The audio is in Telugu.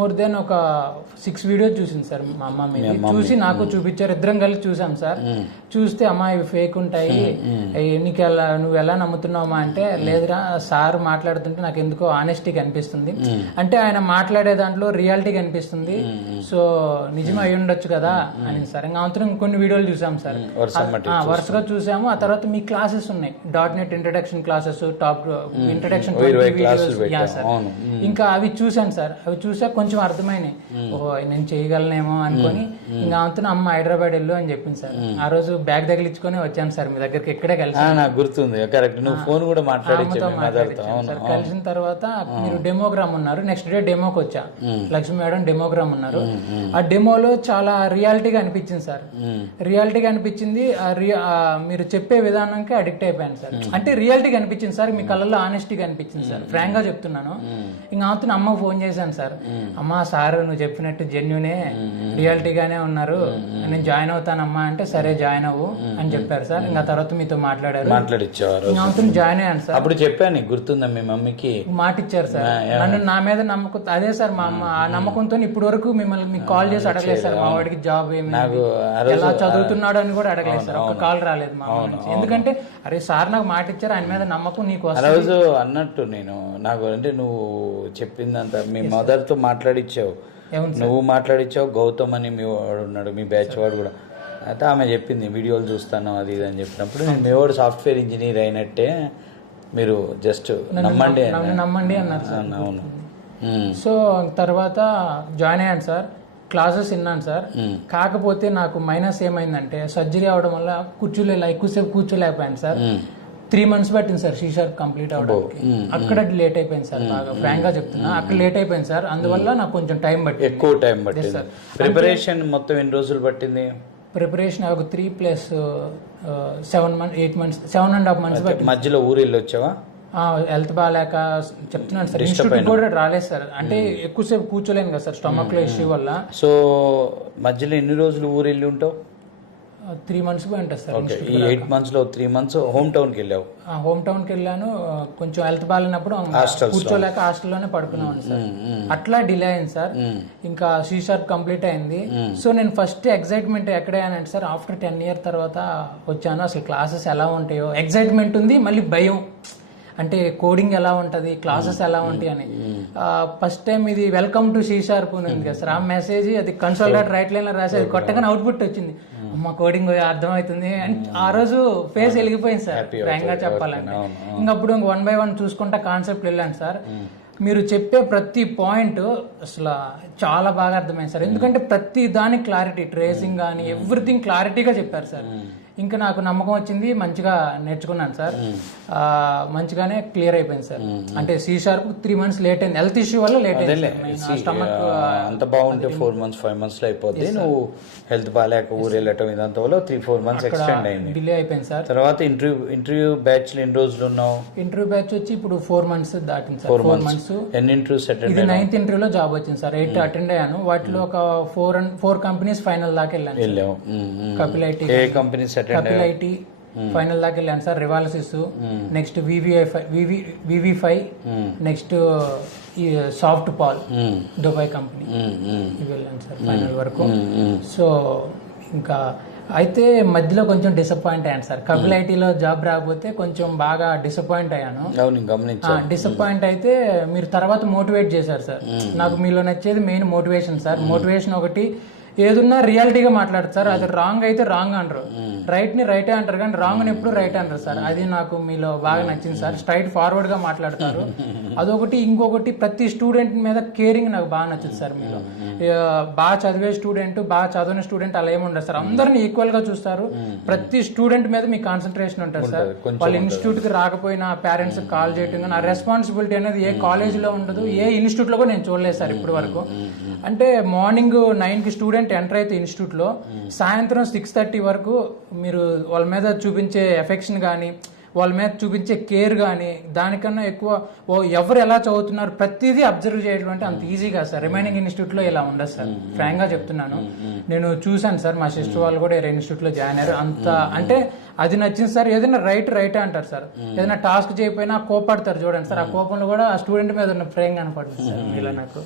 మోర్ దెన్ ఒక 6 వీడియోస్ చూసింది సార్ మా అమ్మ మీద. చూసి నాకు చూపించారు, ఇద్దరం కలిసి చూసాం సార్. చూస్తే అమ్మా ఇవి ఫేక్ ఉంటాయి, నీకు ఎలా నువ్వు ఎలా నమ్ముతున్నావమ్మా అంటే, లేదురా సార్ మాట్లాడుతుంటే నాకు ఎందుకో ఆనెస్టీ కనిపిస్తుంది, అంటే ఆయన మాట్లాడే దాంట్లో రియాలిటీ కనిపిస్తుంది, సో నిజమే అయి ఉండొచ్చు కదా అని సార్. ఇంకా అవతరం కొన్ని వీడియోలు చూసాం సార్, వరుసగా చూసాము. ఆ తర్వాత మీ క్లాసెస్ ఉన్నాయి, .NET introduction classes, top introduction ఇంకా అవి చూసాను సార్. అవి చూసాక కొంచెం అర్థమైనాయి, ఓహో నేను చేయగలనేమో అనుకొని ఇంకా అంతా అమ్మ హైదరాబాద్ వెళ్ళు అని చెప్పింది సార్. ఆ రోజు బ్యాగ్ తగిలించుకొని వచ్చాను సార్ మీ దగ్గరికి, ఇక్కడే కలిసి. నాకు గుర్తుంది, కరెక్ట్, నువ్వు ఫోన్ కూడా మాట్లాడించావు సార్. కలిసిన తర్వాత మీరు డెమోగ్రామ్ ఉన్నారు, నెక్స్ట్ డే డెమోకి వచ్చా, లక్ష్మి మేడం డెమోగ్రామ్ ఉన్నారు. ఆ డెమోలో చాలా రియాలిటీగా అనిపించింది సార్, రియాలిటీగా అనిపించింది. మీరు చెప్పే విధానానికి అడిక్ట్ అయిపోయాను సార్, అంటే రియాలిటీగా అనిపించింది సార్, మీ కళ్ళల్లో ఆనెస్టీగా అనిపించింది సార్, ఫ్రాంక్ గా చెప్తున్నాను. ఇంకా అవుతున్న అమ్మకు ఫోన్ చేశాను సార్, అమ్మా సార్ నువ్వు చెప్పినట్టు జెన్యునే రియాలిటీగానే ఉన్నారు, నేను జాయిన్ అవుతానమ్మా అంటే, సరే జాయిన్ అవ్వు అని చెప్పారు సార్. ఇంకా తర్వాత మీతో మాట్లాడిచ్చేవారు, జాయిన్ అయ్యాను సార్. అప్పుడు చెప్పాను, గుర్తుందా మీ మమ్మీకి మాట ఇచ్చారు సార్, నన్ను నా మీద నమ్మకం. అదే సార్ మా అమ్మ ఆ నమ్మకంతో ఇప్పటి వరకు మిమ్మల్ని మీకు కాల్ చేసి అడగలేదు సార్, మా వాడికి జాబ్ ఏమి ఎలా చదువుతున్నాడు అని కూడా అడగలేదు సార్, ఒక కాల్ రాలేదు మా నుంచి. ఎందుకంటే అరే సార్ నాకు మాట ఇచ్చారు, ఆయన మీద నమ్మకం నీకు రోజు అన్నట్టు. నేను నాకు అంటే నువ్వు చెప్పిందంతా మీ మదర్ తో మాట్లాడిచ్చావు, నువ్వు మాట్లాడిచ్చావు, గౌతమ్ అని మీ వాడు ఉన్నాడు, మీ బ్యాచ్ వాడు కూడా. అయితే ఆమె చెప్పింది వీడియోలు చూస్తాను అది ఇది అని చెప్పినప్పుడు, నేను మీ వాడు సాఫ్ట్వేర్ ఇంజనీర్ అయినట్టే, మీరు జస్ట్ నమ్మండి అన్నారు సార్. అవును. సో తర్వాత జాయిన్ అయ్యాను సార్, క్లాసెస్ విన్నాను సార్. కాకపోతే నాకు మైనస్ ఏమైందంటే, సర్జరీ అవడం వల్ల ఎక్కువసేపు కూర్చోలేకపోయాను సార్. 3 months పట్టింది సార్ C# కంప్లీట్ అవడానికి. అక్కడ లేట్ అయిపోయింది సార్, బాగా ఫ్రాంక్ గా చెప్తున్నా, అక్కడ లేట్ అయిపోయింది సార్. అందువల్ల నాకు కొంచెం టైం పట్టింది, ఎక్కువ టైం పట్టింది సార్. ప్రిపరేషన్ మొత్తం ఎన్ని రోజులు పట్టింది? ప్రిపరేషన్ ఒక 3 + 7 months 8 months 7.5 months పట్టింది. మధ్యలో ఊరు వెళ్ళి వచ్చావా? హెల్త్ బాగాలేక చెప్తున్నాను సార్, ఇన్స్టిట్యూట్ కూడా రాలేదు సార్, అంటే ఎక్కువసేపు కూర్చోలేను కదా సార్ స్టమక్ లో ఇష్యూ వల్ల. సో మధ్యలో ఎన్ని రోజులు ఊరు వెళ్ళి ఉంటావు? 3 months పోయి ఉంటుంది సార్. ఈ 8 months లో 3 months హోమ్ టౌన్ కి వెళ్ళావు? హోమ్ టౌన్ కి వెళ్ళాను, కొంచెం హెల్త్ బాగాలేనప్పుడు కూర్చోలేక హాస్టల్లోనే పడుకున్నాను సార్. అట్లా డిలే అయింది సార్. ఇంకా C# కంప్లీట్ అయింది. సో నేను ఫస్ట్ ఎక్సైట్మెంట్ ఎక్కడయ్యానంటే సార్, ఆఫ్టర్ 10 years తర్వాత వచ్చాను. అసలు క్లాసెస్ ఎలా ఉంటాయో ఎక్సైట్మెంట్ ఉంది, మళ్ళీ భయం, అంటే కోడింగ్ ఎలా ఉంటుంది, క్లాసెస్ ఎలా ఉంటాయి అని. ఫస్ట్ టైం ఇది వెల్కమ్ టు C# ఉంది కదా సార్, ఆ మెసేజ్ అది కన్సోల్ డాట్ రైట్ లైన్ లో రాసేది కొట్టగానే అవుట్పుట్ వచ్చింది, అమ్మ కోడింగ్ అర్థమవుతుంది. ఆ రోజు ఫేస్ వెలిగిపోయింది సార్, ఫ్రాంక్ గా చెప్పాలంటే. ఇంకప్పుడు 1 by 1 చూసుకుంటా కాన్సెప్ట్ వెళ్ళాను సార్. మీరు చెప్పే ప్రతి పాయింట్ అసలు చాలా బాగా అర్థమైంది సార్, ఎందుకంటే ప్రతి దానికి క్లారిటీ, ట్రేసింగ్ కానీ ఎవ్రీథింగ్ క్లారిటీగా చెప్పారు సార్. ఇంకా నాకు నమ్మకం వచ్చింది, మంచిగా నేర్చుకున్నాను సార్, మంచిగానే క్లియర్ అయిపోయింది సార్. అంటే C# 3 months లేట్ అయింది, హెల్త్ ఇష్యూ వల్ల లేట్ అయింది. స్టమక్ అంత బాగుంటే 4 months 5 months లో అయిపోద్ది. నువ్వు హెల్త్ బాగాలేక ఊరు వెళ్ళటం ఇదంతా వల్ల 3-4 months ఎక్స్టెండ్ అయింది, డిలే అయిపోయింది సార్. తర్వాత ఇంటర్వ్యూ బ్యాచ్ లో ఎన్ని రోజులు ఉన్నావు? ఇంటర్వ్యూ బ్యాచ్ వచ్చి ఇప్పుడు 4 months దాటింది సార్. 4 months. ఎన్ని ఇంటర్వ్యూస్ అటెండ్? ఇది 9th ఇంటర్వ్యూలో జాబ్ వచ్చింది సార్. 8 అటెండ్ అయ్యాను, వాటిలో ఒక 4 companies ఫైనల్ దాకా వెళ్ళాను. కపిల్ ఐటీ, ఏ companies attend? Kapil IT final దాకా వెళ్ళాను సార్. రివాల్సిస్, next VV5, next soft pal Dubai company, ఇవి వెళ్ళాను సార్ ఫైనల్ వరకు. సో ఇంకా అయితే మధ్యలో కొంచెం డిసప్పాయింట్ అయ్యాను సార్, కపిల్ ఐటీలో జాబ్ రాకపోతే కొంచెం బాగా డిసప్పాయింట్ అయ్యాను. డిసప్పాయింట్ అయితే మీరు తర్వాత మోటివేట్ చేశారు సార్. నాకు మీలో నచ్చేది మెయిన్ మోటివేషన్ సార్. మోటివేషన్ ఒకటి, ఏదున్నా రియాలిటీగా మాట్లాడతారు సార్, అది రాంగ్ అయితే రాంగ్ అంటారు, రైట్ ని రైటే అంటారు, కానీ రాంగ్ ని ఎప్పుడు రైట్ అంటారు సార్. అది నాకు మీలో బాగా నచ్చింది సార్. స్ట్రైట్ ఫార్వర్డ్ గా మాట్లాడతారు, అదొకటి. ఇంకొకటి, ప్రతి స్టూడెంట్ మీద కేరింగ్ నాకు బాగా నచ్చింది సార్. మీలో బాగా చదివే స్టూడెంట్, బాగా చదివిన స్టూడెంట్ అలా ఏముండదు సార్, అందరిని ఈక్వల్ గా చూస్తారు. ప్రతి స్టూడెంట్ మీద మీ కాన్సన్ట్రేషన్ ఉంటుంది సార్. వాళ్ళ ఇన్స్టిట్యూట్ కి రాకపోయినా పేరెంట్స్ కాల్ చేయటం కానీ, ఆ రెస్పాన్సిబిలిటీ అనేది ఏ కాలేజ్ లో ఉండదు, ఏ ఇన్స్టిట్యూట్ లో కూడా నేను చూడలేదు సార్ ఇప్పటి వరకు. అంటే మార్నింగ్ 9 కి స్టూడెంట్ ఎంటర్ అయితే ఇన్స్టిట్యూట్ లో, సాయంత్రం 6:30 వరకు మీరు వాళ్ళ మీద చూపించే ఎఫెక్షన్ కానీ, వాళ్ళ మీద చూపించే కేర్ కానీ, దానికన్నా ఎక్కువ ఎవరు ఎలా చదువుతున్నారు ప్రతిదీ అబ్జర్వ్ చేయడం అంటే అంత ఈజీగా సార్ రిమైనింగ్ ఇన్స్టిట్యూట్ లో ఇలా ఉండదు సార్. ఫ్రాంక్ గా చెప్తున్నాను, నేను చూసాను సార్. మా సిస్టర్ వాళ్ళు కూడా ఇన్స్టిట్యూట్ లో జాయిన్ అయ్యారు. అంత అంటే అది నచ్చింది సార్. ఏదైనా రైట్ అంటారు సార్, ఏదైనా టాస్క్ చేయకపోయినా కోపడతారు చూడండి సార్, ఆ కోపంలో కూడా ఆ స్టూడెంట్ మీద ఉన్న ప్రేమ కనపడుతుంది సార్ ఇలా నాకు.